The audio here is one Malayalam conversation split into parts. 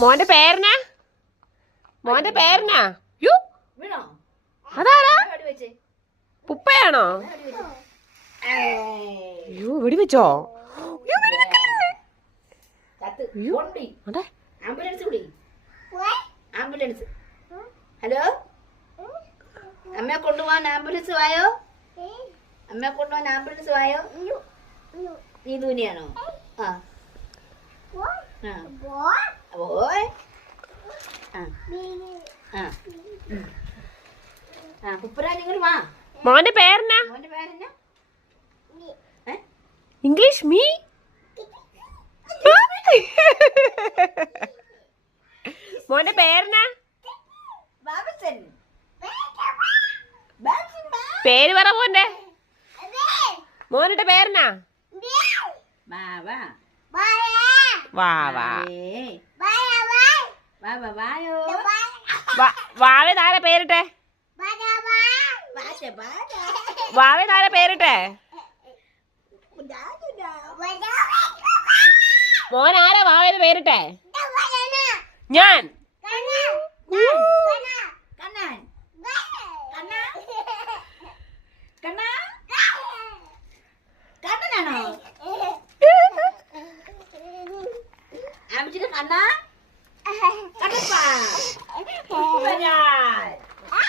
മോന്റെ പേരനാ? മോന്റെ പേരനാ? യു അതാരാ? പുപ്പയാണോ? അയ്യോ വെടിവെച്ചോ? ഹലോ, അമ്മയെ കൊണ്ടുപോവാൻ ആംബുലൻസ് വായോ? അമ്മയെ കൊണ്ടുപോവാൻ ആംബുലൻസ് വായോ? നീ ദൂനിയാണോ? ആ പോയ്. പുപ്പരാജ് ഇങ്ങോട്ട് വാ. മോന്റെ പേരനാ? മോന്റെ പേരെന്നാ? ഇംഗ്ലീഷ് മീ? മോന്റെ പേരനാ? ബാബച്ചൻ. പേര് പറ മോന്റെ. മോന്റെ പേരനാ? ബാബാ വാ വാ ബാബാ വായോ. വാവേ താരെ പേരിട്ടെ. വാവേ താരെ പേരിട്ടെ. മോൻ ആരാ വാവേന്ന് പേരിട്ടെ? ഞാൻ. കണ്ണനാണോ? അമ്മച്ചിട്ട് കണ്ണാ?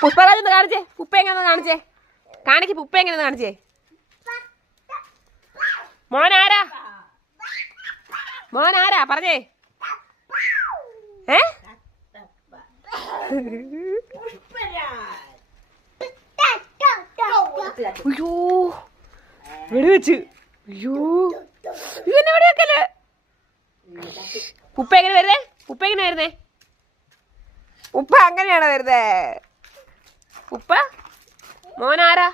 പുഷ്പരാജ് ഒന്ന് കാണിച്ചേ. പുപ്പ എങ്ങനെ കാണിച്ചേ? കാണിക്ക് പുപ്പ എങ്ങനെ കാണിച്ചേ. മോനാരാ? മോനാരാ പറഞ്ഞേ? ഏ അയ്യോ വെടിവെച്ച്. അയ്യോ എന്നെ വെടിവെക്കല്ലേ. ഉപ്പ എങ്ങനെ വരുന്നേ? ഉപ്പ എങ്ങനെ വരുന്നേ? ഉപ്പ അങ്ങനെയാണോ വരുന്നേ? ഉപ്പ മോനാരാ?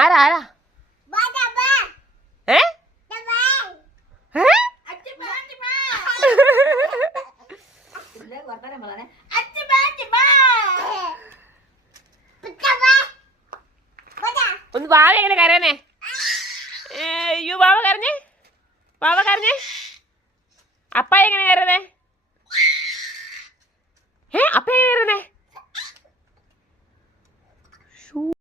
ആരാ ആരാ? ഏ ഒന്ന് ബാവ എങ്ങനെ കരയണേ? അയ്യോ ബാവ കരഞ്ഞേ. ബാവ കരഞ്ഞേ. അപ്പ എങ്ങനെ കയറുന്നേ? അപ്പ എങ്ങനെ കയറുന്നേ?